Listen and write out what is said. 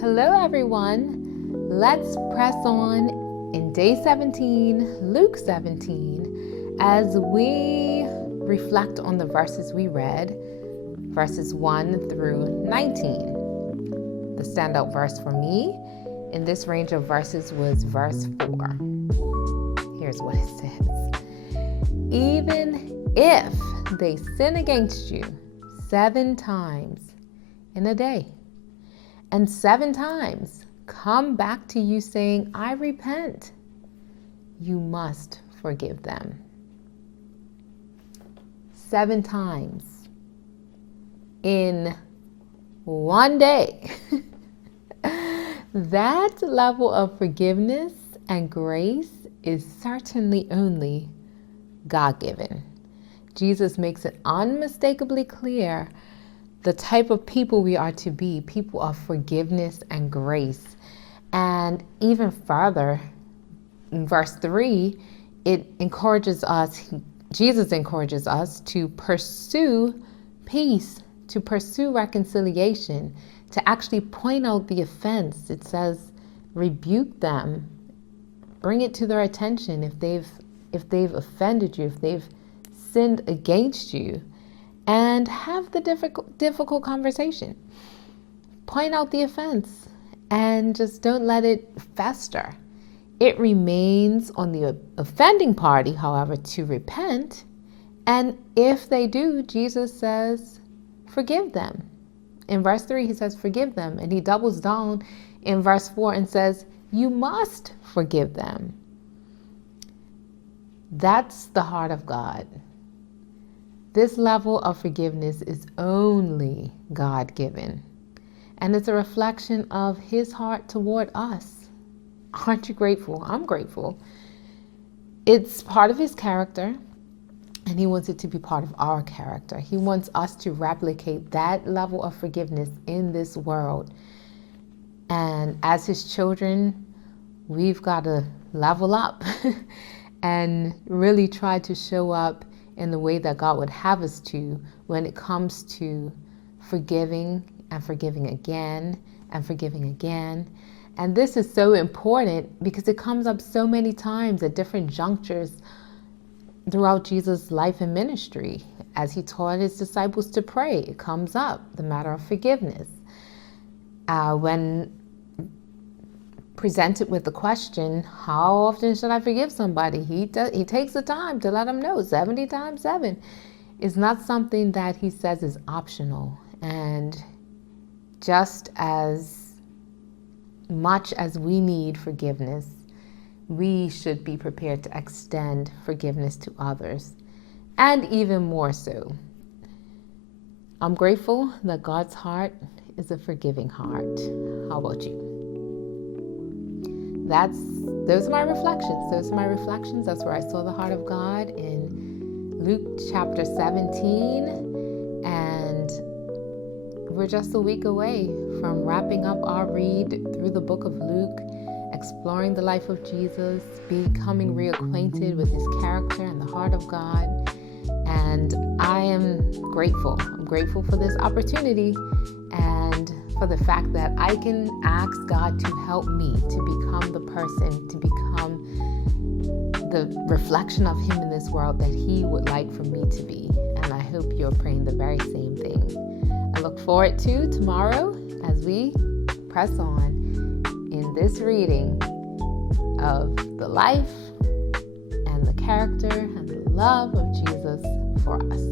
Hello everyone, let's press on in day 17, Luke 17, as we reflect on the verses we read, verses 1 through 19. The standout verse for me in this range of verses was verse 4. Here's what it says. Even if they sin against you 7 times in a day, and 7 times come back to you saying, I repent, you must forgive them. 7 times in one day. That level of forgiveness and grace is certainly only God-given. Jesus makes it unmistakably clear the type of people we are to be, people of forgiveness and grace. And even further, in verse 3, Jesus encourages us to pursue peace, to pursue reconciliation, to actually point out the offense. It says, rebuke them, bring it to their attention if they've offended you, if they've sinned against you. And have the difficult conversation. Point out the offense and just don't let it fester. It remains on the offending party, however, to repent. And if they do, Jesus says, forgive them. In verse 3, he says, forgive them. And he doubles down in verse 4 and says, you must forgive them. That's the heart of God. This level of forgiveness is only God-given, and it's a reflection of his heart toward us. Aren't you grateful? I'm grateful. It's part of his character, and he wants it to be part of our character. He wants us to replicate that level of forgiveness in this world. And as his children, we've got to level up and really try to show up in the way that God would have us to when it comes to forgiving and forgiving again and forgiving again. And this is so important because it comes up so many times at different junctures throughout Jesus' life and ministry. As he taught his disciples to pray, it comes up, the matter of forgiveness. When presented with the question, how often should I forgive somebody? He takes the time to let them know 70 times 7 is not something that he says is optional. And just as much as we need forgiveness, we should be prepared to extend forgiveness to others, and even more so. I'm grateful that God's heart is a forgiving heart. How about you? Those are my reflections. That's where I saw the heart of God in Luke chapter 17. And we're just a week away from wrapping up our read through the book of Luke, exploring the life of Jesus, becoming reacquainted with his character and the heart of God. And I am grateful. I'm grateful for this opportunity and for the fact that I can ask God to help me to become the person, to become the reflection of him in this world that he would like for me to be. And I hope you're praying the very same thing. I look forward to tomorrow as we press on in this reading of the life and the character and the love of Jesus for us.